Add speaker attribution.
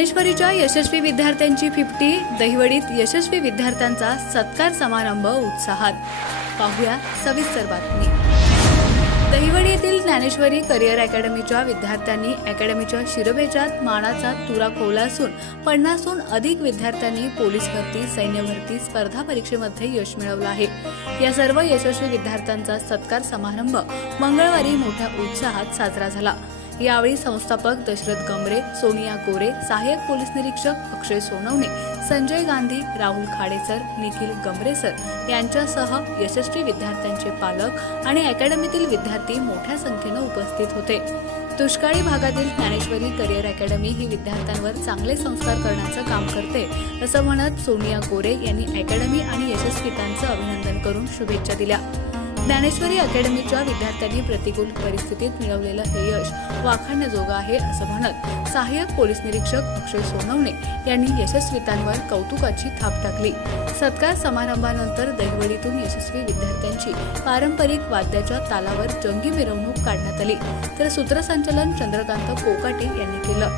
Speaker 1: ज्ञानेश्वरीच्या यशस्वी विद्यार्थ्यांची फिफ्टी दहिवडीत यशस्वी विद्यार्थ्यांचा सत्कार समारंभ उत्साहात. पाहूया सविस्तर बातमी. दहिवडी येथील ज्ञानेश्वरी करिअर अकॅडमीच्या विद्यार्थ्यांनी अकॅडमीच्या शिरबेजात मानाचा तुरा खोवला असून पन्नासहून अधिक विद्यार्थ्यांनी पोलीस भरती सैन्य भरती स्पर्धा परीक्षेमध्ये यश मिळवलं आहे. या सर्व यशस्वी विद्यार्थ्यांचा सत्कार समारंभ मंगळवारी मोठ्या उत्साहात साजरा झाला. यावेळी संस्थापक दशरथ गमरे सोनिया कोरे सहाय्यक पोलीस निरीक्षक अक्षय सोनवणे संजय गांधी राहुल खाडेसर निखिल गमरेसर यांच्यासह यशस्वी विद्यार्थ्यांचे पालक आणि अकॅडमीतील विद्यार्थी मोठ्या संख्येनं उपस्थित होते. दुष्काळी भागातील ज्ञानेश्वरी करिअर अकॅडमी ही विद्यार्थ्यांवर चांगले संस्कार करण्याचं काम करते असं म्हणत सोनिया कोरे यांनी अकॅडमी आणि यशस्वितांचं अभिनंदन करून शुभेच्छा दिल्या. ज्ञानेश्वरी अकॅडमीच्या विद्यार्थ्यांनी प्रतिकूल परिस्थितीत मिळवलेलं हे यश वाखाणण्याजोगं आहे असं म्हणत सहाय्यक पोलीस निरीक्षक अक्षय सोनवणे यांनी यशस्वितांवर कौतुकाची थाप टाकली. सत्कार समारंभानंतर दहिवडीतून यशस्वी विद्यार्थ्यांची पारंपरिक वाद्याच्या तालावर जंगी मिरवणूक काढण्यात आली. तर सूत्रसंचालन चंद्रकांत कोकाटे यांनी केलं.